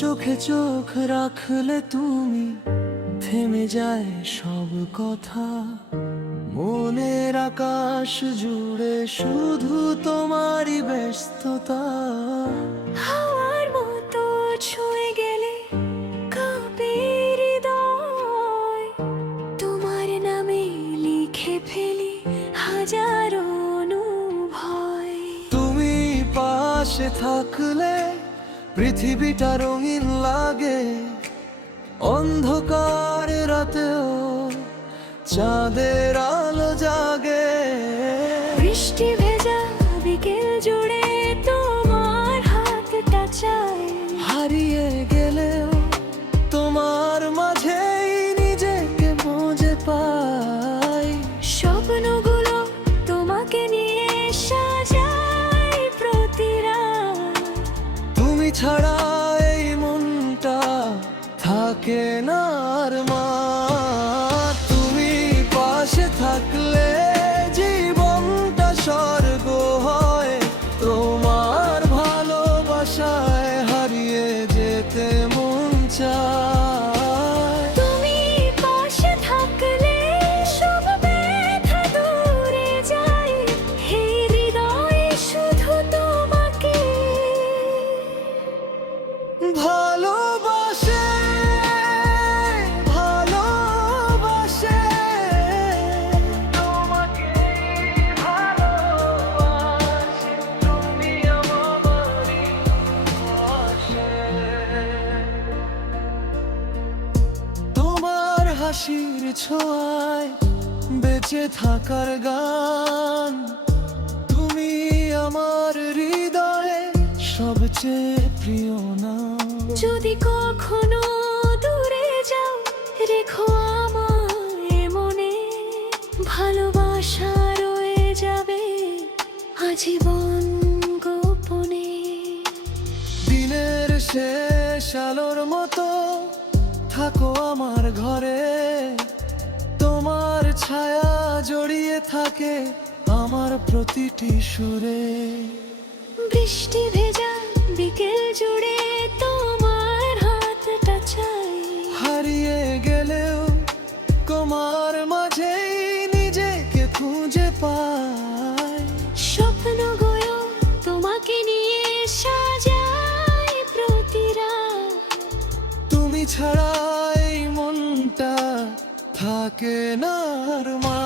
চোখে চোখ রাখলে তুমি, থেমে যায় সব কথা। মনের আকাশ জুড়ে শুধু তোমারই ব্যস্ততা। হাওয়ার মতো ছুঁয়ে গেলে কাঁপে হৃদয়, তোমার নামে লিখে ফেলি হাজারো অনুভয়। তুমি পাশে থাকলে পৃথিবীটা রঙিন লাগে, অন্ধকার রাতেও চাঁদের আলো জাগে। বৃষ্টি ভেজা বিকেল জুড়ে তোমার হাতটা চাই, হারিয়ে গেলেও তোমার মাঝেই নিজেকে খুঁজে পাই। স্বপ্নগুলো তোমাকে নিয়ে সাজাই প্রতি রাত। তুমি ছাড়া এই মনটা থাকে না আর মা। তুমি পাশে থাকলে জীবনটা স্বর্গ হয়, তোমার ভালোবাসায় হারিয়ে যেতে মন চায়। তুমি পাশে থাকলে সব ব্যথা দূরে যায়, হে হৃদয় শুধু তোমাকে ভালোবাসে, ভালোবাসে, তোমাকে ভালোবাসে, তুমি আমারই পাশে। তোমার হাসির ছোঁয়ায় বেঁচে থাকার গান, তুমি আমার হৃদয়ে সবচেয়ে প্রিয় নাম। যদি কখনো দূরে যাও রেখো আমায় মনে, ভালোবাসা রয়ে যাবে আজীবন গোপনে। দিনের শেষ আলোর মতো থাকো আমার ঘরে, তোমার ছায়া জড়িয়ে থাকে আমার প্রতিটি সুরে। বৃষ্টি ভেজা বিকেল জুড়ে তোমার হাতটা চাই, হারিয়ে গেলেও তোমার মাঝেই নিজেকে খুঁজে পাই। স্বপ্নগুলো তোমাকে নিয়ে সাজাই প্রতি রাত। তুমি ছাড়া এই মনটা থাকে না আর মা।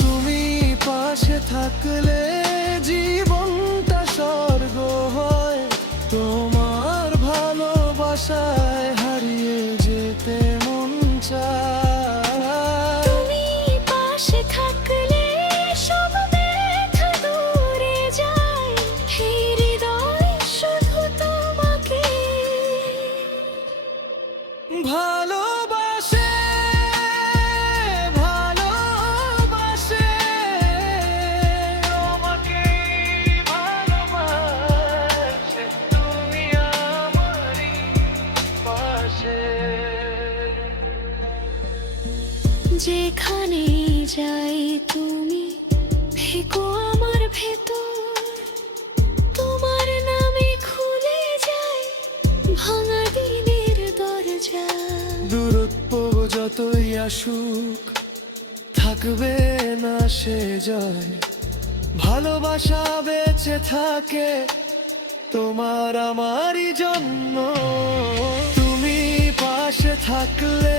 তুমি পাশে থাকলে জীবনটা স্বর্গ হয়, তোমার ভালোবাসায় হারিয়ে যেতে মন চায়। তুমি পাশে থাকলে সব ব্যথা দূরে যায়, হে হৃদয় শুধু তোমাকে ভালোবাসে, ভালোবাসে, তোমাকে ভালোবাসে, তুমি আমারই পাশে। যেখানে যাই তুমি থেকো আমার ভেতর, তোমার নামে খুলে যায় ভাঙা দিনের দরজা। দূরত্ব যতই আসুক থাকবে না সে জয়, ভালোবাসা বেঁচে থাকে তোমার আমারই জন্য। তুমি পাশে থাকলে